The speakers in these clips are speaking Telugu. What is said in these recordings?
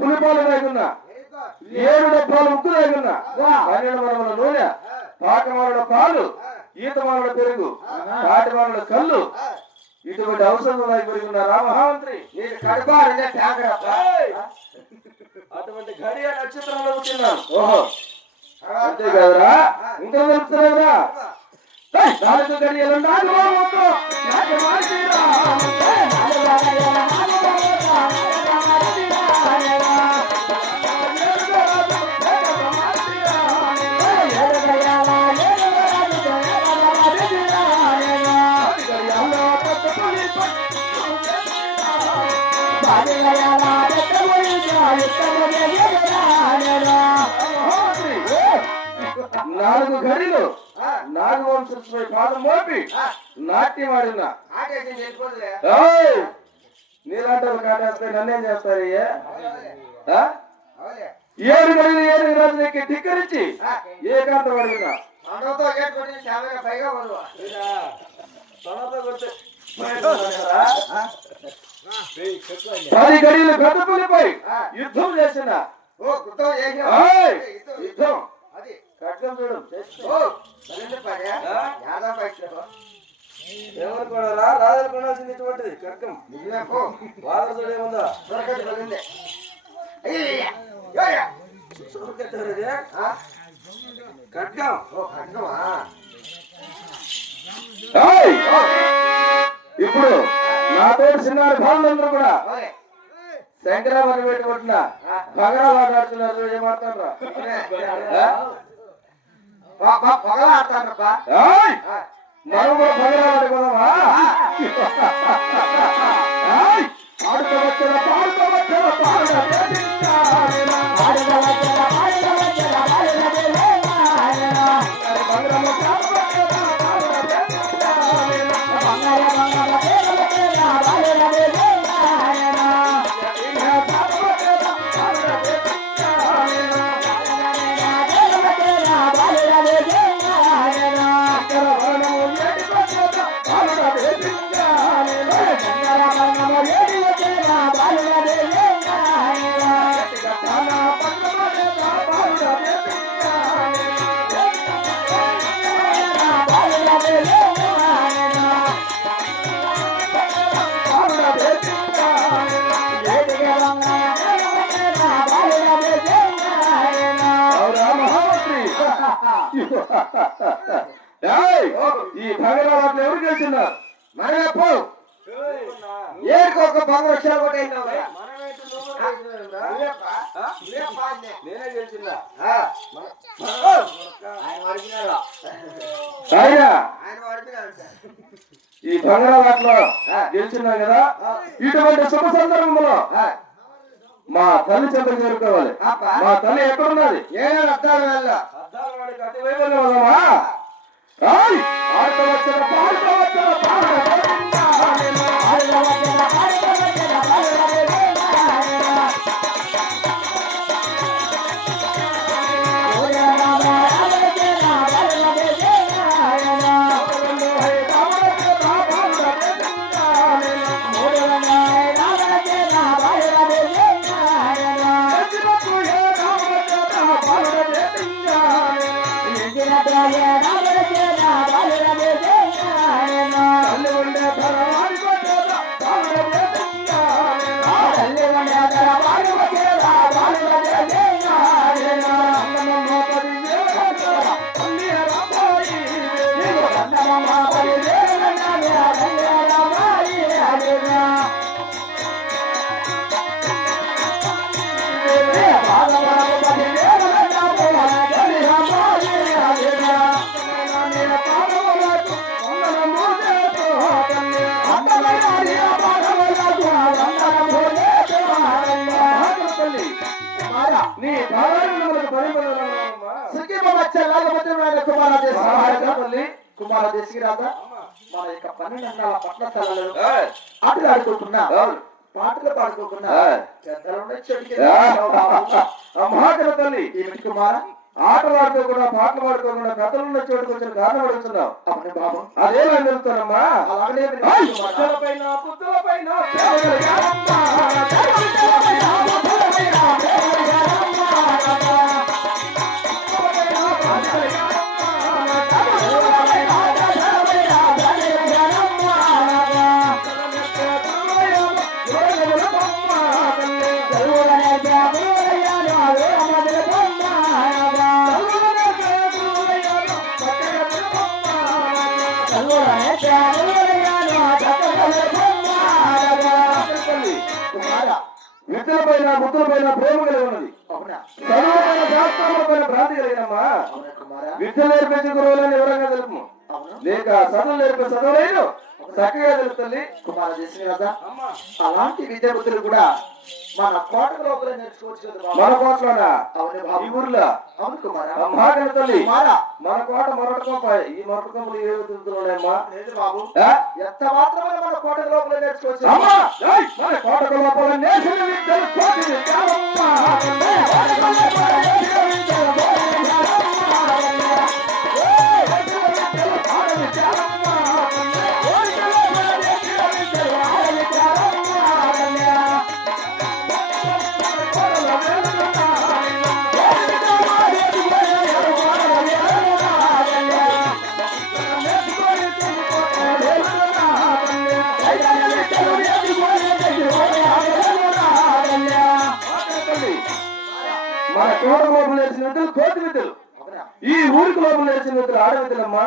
పులిపాలు తాగున్నా 7 డబ్బాలు ఉక్కు తాగున్నా 12 మనముల నూనె పాకమారుల పాలు ఈతమారుల పెరుగు తాటిమారుల కళ్ళు ఇటువంటి ఔషధం పెరుగున్నారా మహామంత్రి అటువంటి గడియ నక్షత్రంలో పుట్టినాను ఓహో అంతే కదరా ఇంకా తెలుపుతున్నారా నాలుగు గడియలు నాలుగు గడిలు నాగవంశుడిపై పాదం మోపి నాట్యం ఆడినా నీలాంటి కాటేస్తే నన్నేం చేస్తారయ్యా 7 గడిలు 7 రాజులకి ధిక్కరించి ఏకాంత పడినా 10 గడిలు పెద్ద పులిపై యుద్ధం చేసిన యుద్ధం ఖడ్గం చూడు ఎవరు కూడా రాజులు కొనాల్సింది ఇటువంటిది ఖడ్గం వాళ్ళ చూడేముందా ఖడ్గం ఇప్పుడు నాతో చిన్నారు భావనందరూ కూడా శంకరాబాద్ పెట్టుకుంటున్న పగలా ఆడుతున్నారు ఏమాడతారా పగలా ఆడతారప్పా మనం కూడా పగలా ఆడుకోదామా ఆడుకోవచ్చిన ఈ భగవాన్ ఎవరు గెలిచినారు మనకు ఏడుకొక భగవత్సా కూడా నేనే గెలిచినా ఈ భగవాట్లో గెలిచినా కదా ఇటువంటి శుభ సందర్భంలో మా తల్లి చెంత చేరుకోవాలి మా తల్లి ఎక్కడున్నది అతి వైభవమా కుమార దేశకి రాదా మన యొక్క 12 అంగాల పట్ల స్థలాలలో ఆటలు ఆడుకుంటున్నా పాటలు పాడుకోకుండా తల్లి ఏమిటి కుమార ఆటలు ఆడుకోకుండా పాటలు పాడుకోకుండా పెద్దలున్న చోటుకు వచ్చిన కారణం అడుగుతున్నావు అవును బాబు అదేలా జరుగుతానమ్మా అలాగనే బుద్ధులపైన విద్యల పైన బుద్ధుల పైన ప్రేమ కలిగి ఉన్నది. చదువుపైన శాస్త్రముల పైన భ్రాంతి కలిగినమ్మా. విద్య నేర్పించే గురువులని వివరంగా తెలుపు. లేక చదువు నేర్పే చదువులేదు చక్కగా తెలుస్తుంది. కుమార చేసిన కదా అలాంటి విద్యాబుద్ధులు కూడా మన కోట లోపల నేర్చుకోవచ్చు. మన కోటలోనా? అవును ఈ ఊర్లో. అవును కుమార. తల్లి మన కోట మొరటకొంప. ఈ మొరటకొంపలు ఏ విధంగా లేదు బాబు. ఎంత మాత్రమే మన కోట లోపల నేర్చుకోవచ్చు. మన కోట లోపల నేర్చిన విద్యలు కోటి విద్యాలమ్మా. మన కోట లోపల నేర్చిన విద్యలు కోటి విద్యలు. ఈ ఊరికి లోపల నేర్చిన విద్యలు ఆడ విద్యలమ్మా.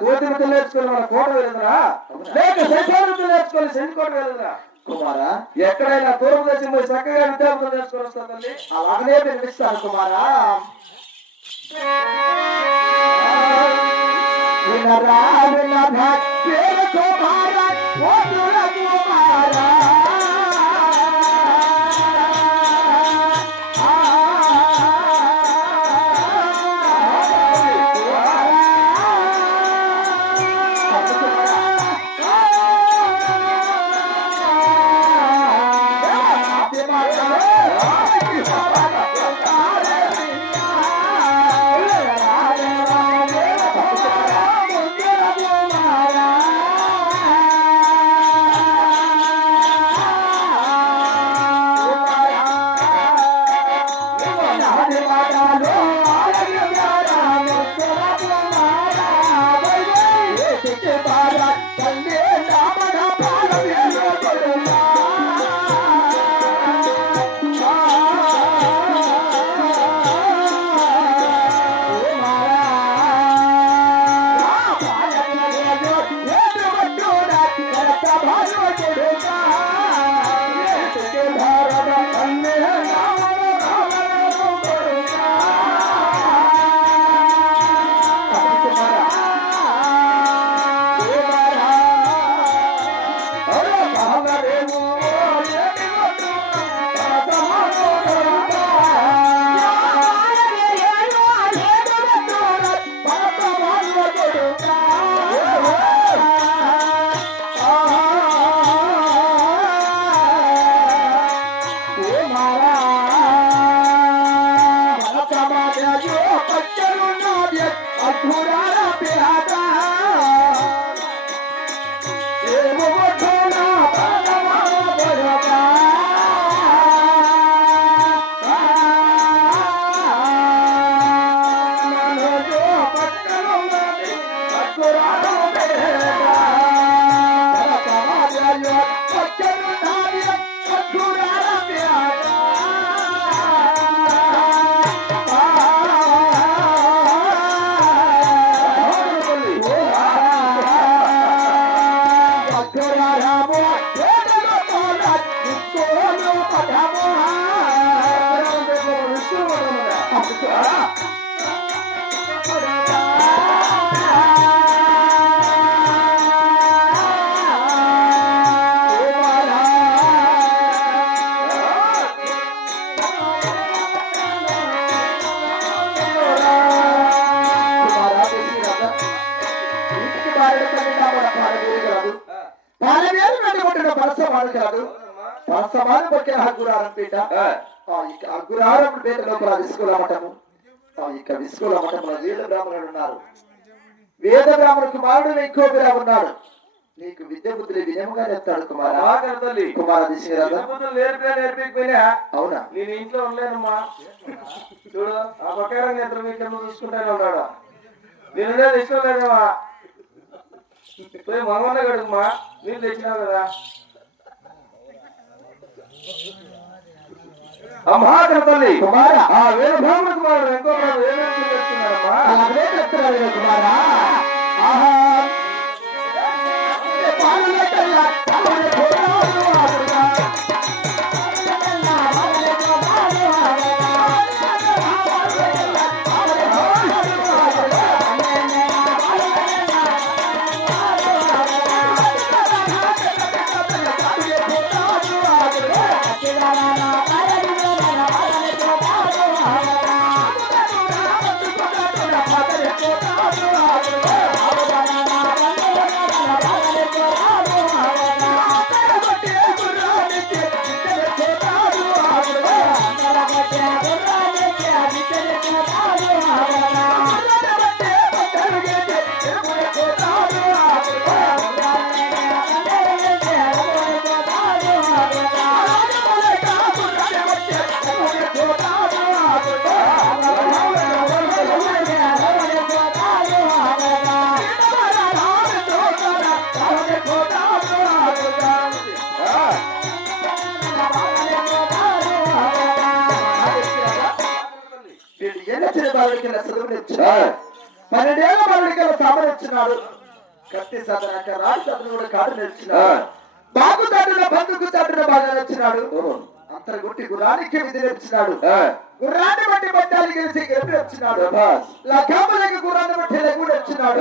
కోటి విద్యలు నేర్చుకుని మన కోట వెళ్ళదురా, లేక శైతాన విద్యలు నేర్చుకోవాలి శనికోట వెళ్ళదురా. కుమారా ఎక్కడైనా తూర్పు దర్శనం పోయి చక్కగా విద్యార్థులు నేర్చుకొని వస్తా తల్లి. అలాగనే వినిపిస్తాను కుమారా. వినరా వినరా కుమారా కుమారా అగ్గురారం పేట లోపల విస్కుల మఠము. ఇక విస్కుల మఠంలో వేద బ్రాహ్మణుడు ఉన్నారు. వేద బ్రాహ్మణ కుమారుడు ఎక్కువగా ఉన్నాడు. నీకు విద్య బుద్ధులు విజయముగా చెప్తాడు కుమారా. కుమార అవునా? నేను ఇంట్లో ఉండలేనమ్మా. చూడు ఆ పక్కన నేత్రం చూసుకుంటానే ఉన్నాడు. నేను ఇష్టం లేదమ్మా. పోయి మగమన్న గడుగుమా, నీళ్ళు తెచ్చినావు కదా. అమ్మా తల్లి కుమారా ఆ వేద బ్రాహ్మణ కుమారుడు ఎంతో ఏమేమి చేస్తున్నాడమ్మా? అలాగే చెప్తున్నాడు కుమారా. ఆహా పాలన సంవత్సర బాలుడికి చదువు నేర్చున్నాడు 12 ఏళ్ల బాలుడికి సామ నేర్చున్నాడు కత్తి సాధన రాజు సాధన కూడా కాడు నేర్చున్నాడు బాగు దాటున బంధుకు దాటున బాగా నేర్చున్నాడు అంతర్గుట్టి గుర్రానికి విధి నేర్చున్నాడు గుర్రాన్ని బట్టి పట్టాలి గెలిచి గెలిపి నేర్చున్నాడు లగాములకు గుర్రాన్ని బట్టి లఘు నేర్చున్నాడు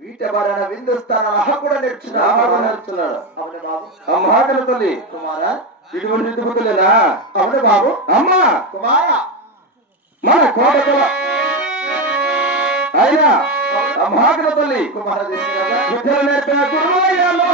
వీట బారణ విందుస్థానాల అహ కూడా నేర్చున్నాడు అవును బాబు అమ్మాకల తల్లి కుమారా ఇటువంటి దిగుతులేనా అవును బాబు అమ్మా కుమారా మన కోటకుల అయినా అమ్మాకల తల్లి కుమార దేశరాజా విద్యలు నేర్పిన గురువయ్యలో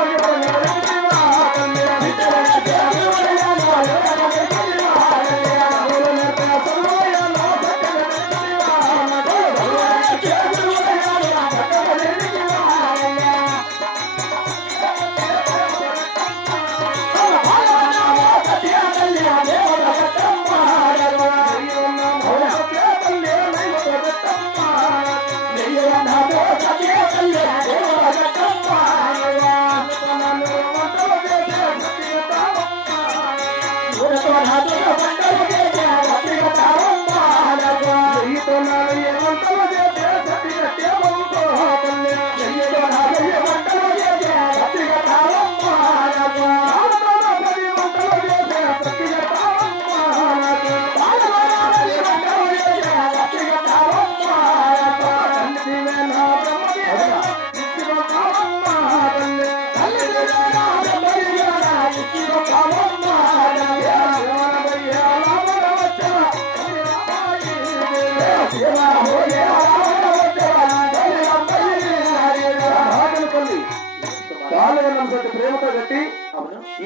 ప్రేమతో కట్టి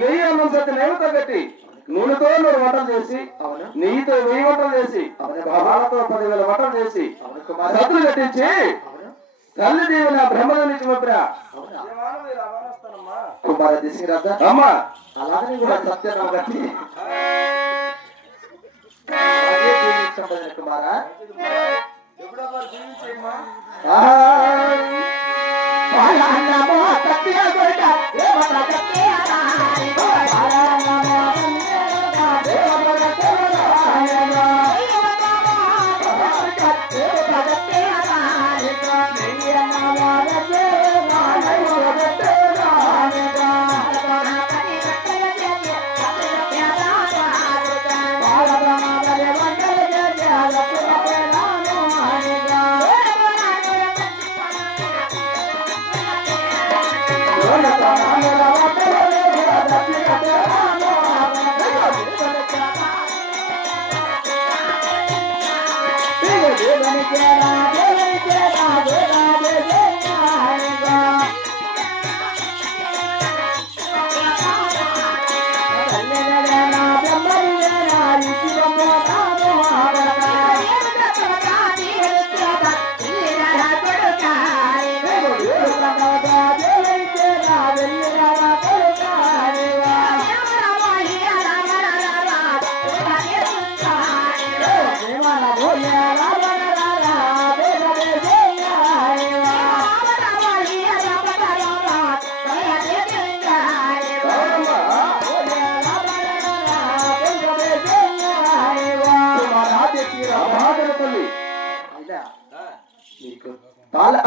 నెయ్యి అన్నం సత్తి నెయ్యితో కట్టి నూనెతో 100 వంటలు చేసి నెయ్యితో 1000 వంటలు చేసి పాలతో 10,000 వంటలు చేసి సత్తులు కట్టించి తల్లి దేవి నా బ్రహ్మను పంపిన కుమార దేశరాజా అమ్మా అలాగే కూడా సత్యం కట్టి కుమారా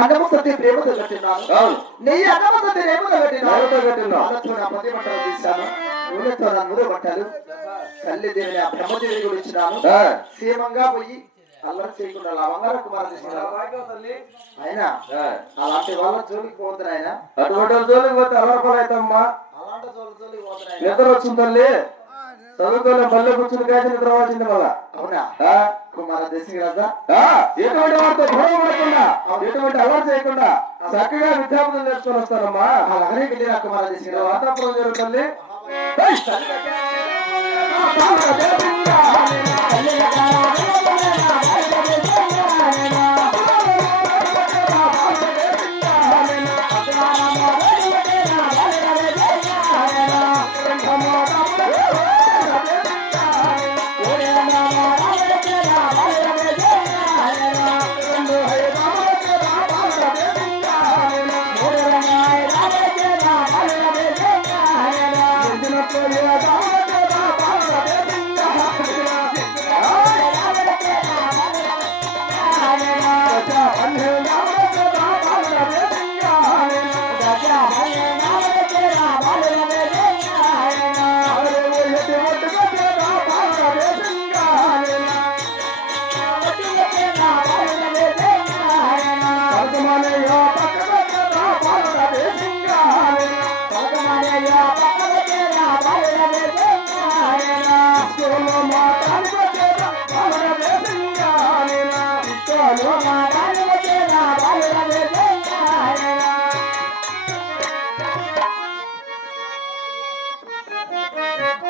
అన్నము సత్య ప్రేమతో కట్టినాను నెయ్యి అన్నము సత్య ప్రేమతో కట్టినాను పది బట్టలు తీశాను నూనెతో నా 100 బట్టలు తల్లి దేవిని ఆ బ్రహ్మదేవి కూడా ఇచ్చినాను క్షేమంగా పోయి అల్లరి చేయకుండా లవంగాల కుమార అయినా అలాంటి వాళ్ళ జోలికి పోతుంది ఆయన అటువంటి జోలికి పోతే అల్లరపడైతమ్మా అలాంటి జోలికి పోతున్నాయి నిద్ర వచ్చింది తల్లి చదువుకోలే మళ్ళీ కూర్చుని కాచి నిద్ర వచ్చింది మళ్ళా అవునా కుమార దేశరాజా ఎటువంటి వారితో గొడవ పడకుండా ఎటువంటి అలవాటు చేయకుండా చక్కగా విద్యార్థులు నేర్చుకొని వస్తారమ్మా అలాగే వెళ్ళిన కుమార దేశరాజా వాతాపురం జరుగుతుంది సోలో